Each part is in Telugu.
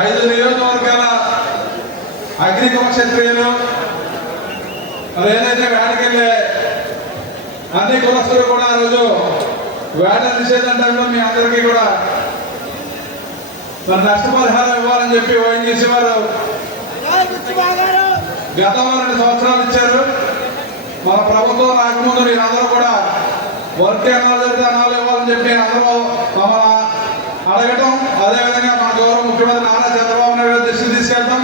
ఐదు నియోజకవర్గాల అగ్నికుల క్షత్రియులు మరి ఏదైతే వేటకెళ్ళే అన్ని కులస్తులు కూడా ఆ రోజు వేట నిషేధం టైంలో మీ అందరికీ కూడా మరి నష్టపరిహారం ఇవ్వాలని చెప్పి ఓఎన్జీసీ వారు గతంలో రెండు సంవత్సరాలు ఇచ్చారు. మన ప్రభుత్వం రాకముందు మీరందరూ కూడా వర్క్ అనాలు జరిగితే అనాలు ఇవ్వాలని చెప్పి అందరూ మమ్మల్ని అడగటం అదేవిధంగా మన గౌరవ ముఖ్యమంత్రి నారా చంద్రబాబు నాయుడు గారి దృష్టికి తీసుకెళ్ళటం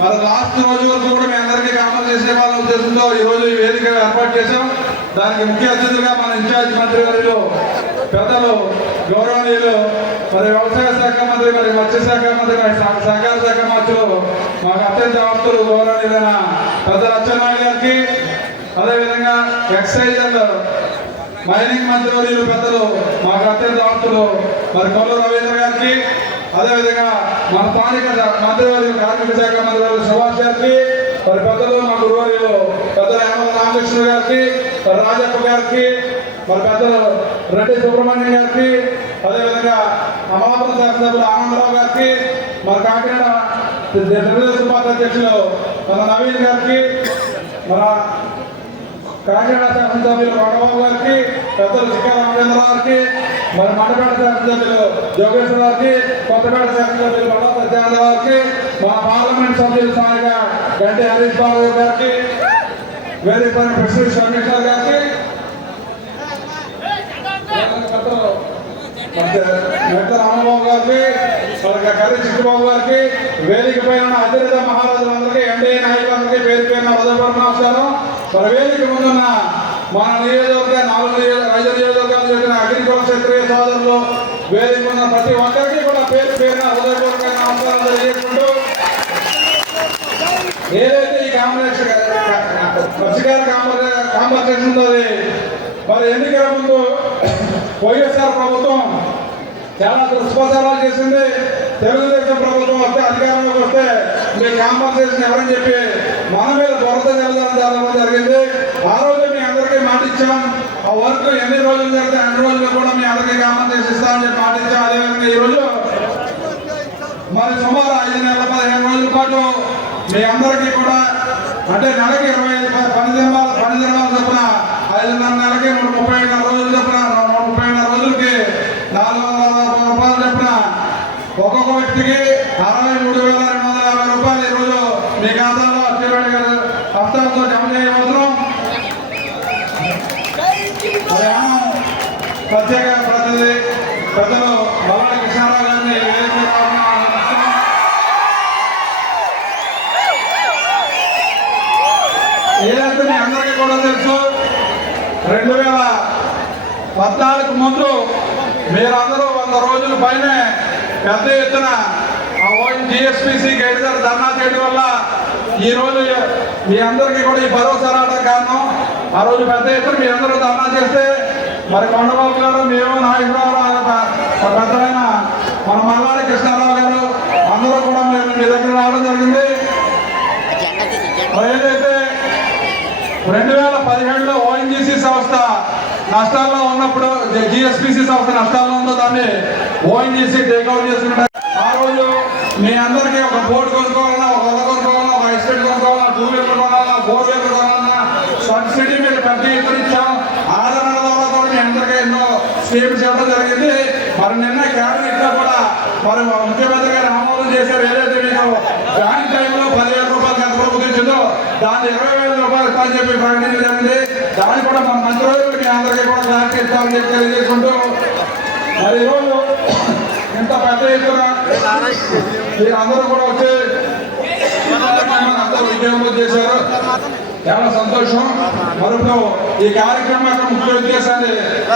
మరి లాస్ట్ రోజు వరకు కూడా మీ అందరికీ కామన్ చేసే వాళ్ళ ఉద్దేశంతో ఈ రోజు ఈ వేదిక ఏర్పాటు చేశాం. దానికి ముఖ్య అతిథులుగా మన ఇన్ఛార్జ్ మంత్రి వర్యులు పెద్దలు గౌరవనీయులు మరి వ్యవసాయ శాఖ మంత్రి మరి మత్స్యశాఖ మంత్రి మరి సహకార శాఖ మంత్రులు మాకు అత్యంత ఆస్తులు గౌరవనీయులైన పెద్ద అచ్చెన్నాయుడు గారికి అదేవిధంగా ఎక్సైజ్ అండ్ మైనింగ్ మంత్రివర్యులు పెద్దలు మాకు అత్యంత ఆస్తులు మరి కొల్లు రవీంద్ర గారికి అదేవిధంగా మన స్థానిక శా- కార్మిక శాఖ మంత్రివర్యులు సుభాష్ గారికి మరి పెద్దలు మా గురువర్యులు పెద్దలు యనమల రామకృష్ణ గారికి రాజప్ప గారికి మరి పెద్దలు రెడ్డి సుబ్రహ్మణ్యం గారికి అదేవిధంగా అమలాపురం శాసనసభ్యులు ఆనందరావు గారికి మరి కాకినాడ తెలుగుదేశం పార్టీ అధ్యక్షులు మన నవీన్ గారికి మన కాకినాడ శాసనసభ్యులు కొండబాబు గారికి పెద్దలు చిక్కా రామచంద్ర గారికి మరి మండపేట శాసనసభ్యులు జోగేశ్వర గారికి కొత్తపేట శాసనసభ్యులు బండా సత్యానంద గారికి మన పార్లమెంట్ సభ్యులు స్థానిక గంటి హరీష్ బాబు గారికి వేదిక పైన ప్రెసిడెంట్ కమిషనర్ గారికి పెద్దలు రామబాబు గారికి మరి కర్రీ చిట్టుబాబు గారికి వేదిక పైన ఉన్న మహారాజులందరికీ ఎన్డీఏ నాయకులందరికీ పేరు పైన హృదయపూర్వక నమస్కారం. మరి ముందున్న మన నియోజకవర్గ నాలుగు నియోజక ఐదు నియోజకవర్గాలు చెప్పిన అగ్రికల్చర్ క్రియ సోదరులు వేదిక ఉన్న ప్రతి ఒక్కరికి కూడా పేరు పేరున హృదయపూర్వక నమస్కారం తెలియజేసుకుంటూ ఏదైతే ఈ కాంబినేషన్ మత్స్యకార కాంబినేషన్ ఉంటుంది మరి ఎన్నికల ముందు వైఎస్ఆర్ ప్రభుత్వం చాలా దుష్ప్రచారాలు చేసింది. తెలుగుదేశం ప్రభుత్వం వస్తే అధికారంలోకి వస్తే మీ కాంపన్సేషన్ ఎవరని చెప్పి మన మీద బురద జల్లడం జరగడం జరిగింది ఆ రోజు మీ అందరికీ మాట ఇచ్చాం. ఆ వర్క్ ఎన్ని రోజులు జరిగితే అన్ని రోజులు కూడా మీ అందరికీ కాంపన్సేషన్ ఇస్తామని చెప్పి మాట ఇచ్చాం. అదేవిధంగా ఈరోజు మరి సుమారు ఐదు నెలల పదిహేను రోజుల పాటు మీ అందరికీ కూడా అంటే నెలకి ఇరవై ఐదు ప- పని దినాలు పని దినాలు చొప్పున ఐదున్నర నెలకి నూట ముప్పై ఐదు రోజులు చొప్పున నూట ముప్పై ఐదు రోజులకి నాలుగు వందల అరవై రూపాయలు చొప్పున ఒక్కొక్క వ్యక్తికి అరవై మూడు వేల రెండు వందల యాభై రూపాయలు ఈరోజు మీ ఖాతాలో అచ్చెన్నాయుడు గారు జమ చేయబోతున్నాం ప్రయాణం ప్రత్యేక ప్రతినిధి పెద్దలు బల్లాడి కృష్ణారావు గారిని ఏదైతే మీ అందరికీ కూడా తెలుసు రెండు వేల పద్నాలుగు ముందు మీరందరూ వంద రోజుల పైనే పెద్ద ఎత్తున ఆ ఓన్ జిఎస్పిసి గైడ్ గారు ధర్నా చేయడం వల్ల ఈ రోజు మీ అందరికీ కూడా ఈ భరోసా రావడం కారణం. ఆ రోజు పెద్ద ఎత్తున మీ అందరూ ధర్నా చేస్తే మరి కొండబాబు గారు మేము నాయకురావు పెద్దలైన మన మల్లాడి కృష్ణారావు గారు అందరూ కూడా మేము మీ దగ్గర రావడం జరిగింది. ఏదైతే రెండు వేల పదిహేడులో ఓఎన్జీసీ సంస్థ నష్టాల్లో ఉన్నప్పుడు జిఎస్పిసి సంస్థ నష్టాల్లో ఉందో దాన్ని ఓఎన్జీసీ టేక్అవుట్ చేసుకుంటారు ఆ రోజు మీ అందరికీ ఒక బోర్డు కొనుక్కోవాలన్నా ఒక వద కొనుక్కోవాలన్నా ఒక ఎస్టేట్ కొనుక్కోవాలన్నా టూ వీలర్ కొనాలన్నా ఫోర్ వీలర్ కొనాలన్నా సబ్సిడీ మీరు పెద్ద ఎత్తున ఇచ్చాం ఆదరణ ద్వారా కూడా మీ అందరికీ ఎన్నో స్కీమ్స్ ఇవ్వడం జరిగింది. మరి నిన్న క్యాబినెట్లో కూడా మరి ముఖ్యమంత్రి గారు ఆమోదం చేశారు. ఏదైతే మీకు దాని టైంలో పదివేల రూపాయలు ఎంత ప్రభుత్వం ఇచ్చిందో దాన్ని ఇరవై వేల రూపాయలు ఇస్తామని చెప్పి ప్రకటించడం జరిగింది. దాన్ని కూడా మన మంత్రులు మీ అందరికీ కూడా క్లారిటీ ఇస్తామని చెప్పి తెలియజేసుకుంటూ మరి ఈరోజు ఇంత పెద్ద ఎత్తున మీరు అందరూ కూడా వచ్చి అందరూ విజయవంతం చేశారు. చాలా సంతోషం? మరొక ఈ కార్యక్రమం ముఖ్య ఉద్దేశాన్ని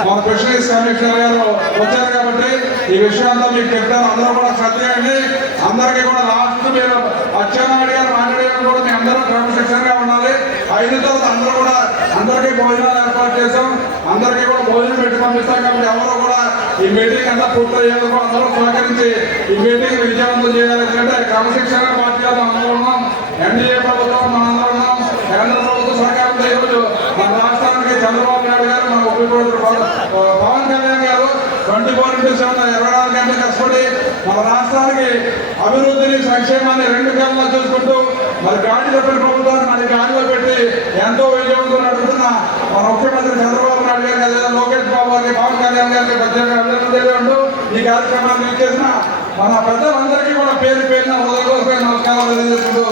మన ఫిషరీస్ కమిషనర్ గారు వచ్చారు కాబట్టి ఈ విషయం మీకు చెప్తాను. అందరూ కూడా శ్రద్ధేయండి అందరికీ కూడా లాస్ట్ మీరు అచ్చెన్నాయుడు గారు మాట్లాడేది కూడా మీ అందరూ క్రమశిక్షణగా ఉండాలి. ఐదు తర్వాత అందరూ కూడా అందరికీ భోజనాలు ఏర్పాటు చేసాం అందరికీ కూడా భోజనం పెట్టి పంపిస్తాం కాబట్టి ఎవరు కూడా ఈ మీటింగ్ అంతా పూర్తయ్యేందుకు అందరూ సహకరించి ఈ మీటింగ్ విజయవంతం చేయాలి. ఎందుకంటే క్రమశిక్షణ పార్టీ మనం ఉన్నాం ఎన్డీఏ ప్రభుత్వం మనందరం ఉన్నాం కేంద్ర ప్రభుత్వ సహకారంతో ఈరోజు మన రాష్ట్రానికి చంద్రబాబు నాయుడు గారు మన ఉపయోగపడుతున్నారు పవన్ కళ్యాణ్ గారు ట్వంటీ ఫోర్ ఇంటూ సెవెన్ ఇరవై నాలుగు గంటలు కష్టపడి మన రాష్ట్రానికి అభివృద్ధిని సంక్షేమాన్ని రెండు కళ్ళ చూసుకుంటూ మరి గాడి చెప్పిన ప్రభుత్వాన్ని మన గాడిలో పెట్టి ఎంతో విజయవంతం నడుపుతున్న మన ముఖ్యమంత్రి చంద్రబాబు నాయుడు గారికి లేదా లోకేష్ బాబు గారికి పవన్ కళ్యాణ్ గారికి ప్రత్యేక అభినందనలు తెలియజేయండు ఈ కార్యక్రమాన్ని ఇచ్చేసిన మన పెద్దలందరికీ కూడా పేరు పేరున హృదయపూర్వక నమస్కారాలు తెలియజేసుకుంటూ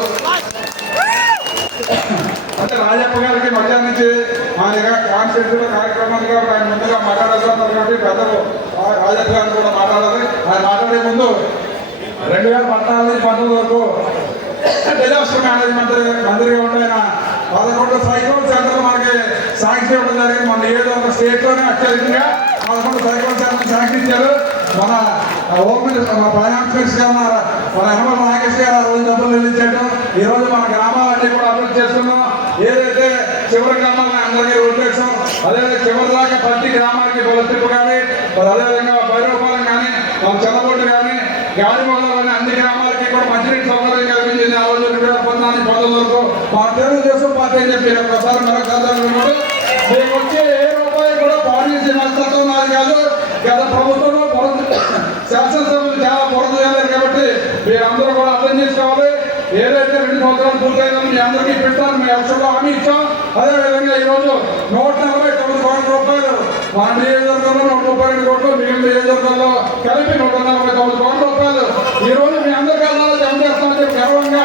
అంటే రాజప్ప గారికి మధ్యాహ్నం నుంచి మా దగ్గర కాన్స్టిట్యూట్ కార్యక్రమాలు కాబట్టి ఆయన ముందుగా మాట్లాడాల్సి కాబట్టి పెద్దలు రాజప్ప గారిని కూడా మాట్లాడాలి. ఆయన మాట్లాడే ముందు రెండు వేల పద్నాలుగు నుంచి పంతొమ్మిది వరకు డిజాస్టర్ మేనేజ్మెంట్ మంత్రిగా ఉండే పదకొండు సైక్లోన్ సెంటర్ మనకి శాంక్షన్ ఇవ్వడం జరిగింది. మన ఏదో ఒక స్టేట్లోనే అత్యధికంగా పదకొండు సైక్లోన్ సెంటర్ శాంక్షన్ ఇచ్చారు మన హోమ్ మినిస్టర్ మన ఫైనాన్స్ మినిస్టర్ గారు మన యనమల నాగేష్ గారు ఆ రోజు డబ్బులు నిలిచాడు ఈ రోజు మన గ్రామాలన్నీ కూడా అభివృద్ధి చేస్తున్నాం. ఏదైతే చివరి గ్రామాలను అందరికీ రోడ్డు వేసాం అదేవిధంగా చివరి దాకా ప్రతి గ్రామానికి బలతిప్పు కానీ అదేవిధంగా భైరవపాలెం కానీ మన చల్లబొట్టు కానీ గాడిమల్ల అన్ని గ్రామాలకి కూడా మంచినీటి సౌకర్యం కల్పించింది. ఆ రోజు రెండు వేల పద్నాలుగు పంతొమ్మిది వరకు మా తెలుగుదేశం పార్టీ అని చెప్పి ఒకసారి మరొక విన్నాడు మీకు వచ్చే ఏ రూపాయి కూడా పాలసీ నష్టం నాది కాదు. గత ప్రభుత్వంలో పొరదు శాసనసభలు చాలా పొరదు చేయలేదు కాబట్టి మీరందరూ కూడా అర్థం చేసుకోవాలి. ఏదైతే రెండు సంవత్సరాలు పూర్తయిందో మీ అందరికీ పెట్టాను మీ అవసరంలో హామీ ఇచ్చాం. అదేవిధంగా ఈ రోజు నూట నలభై తొమ్మిది కోట్ల రూపాయలు మా నియోజకవర్గంలో నూట ముప్పై రెండు కోట్లు మిగిలిన నియోజకవర్గంలో కలిపి నూట నలభై తొమ్మిది కోట్ల రూపాయలు. ఈరోజు మీ అందరికీ జమ చేస్తామని చెప్పి గర్వంగా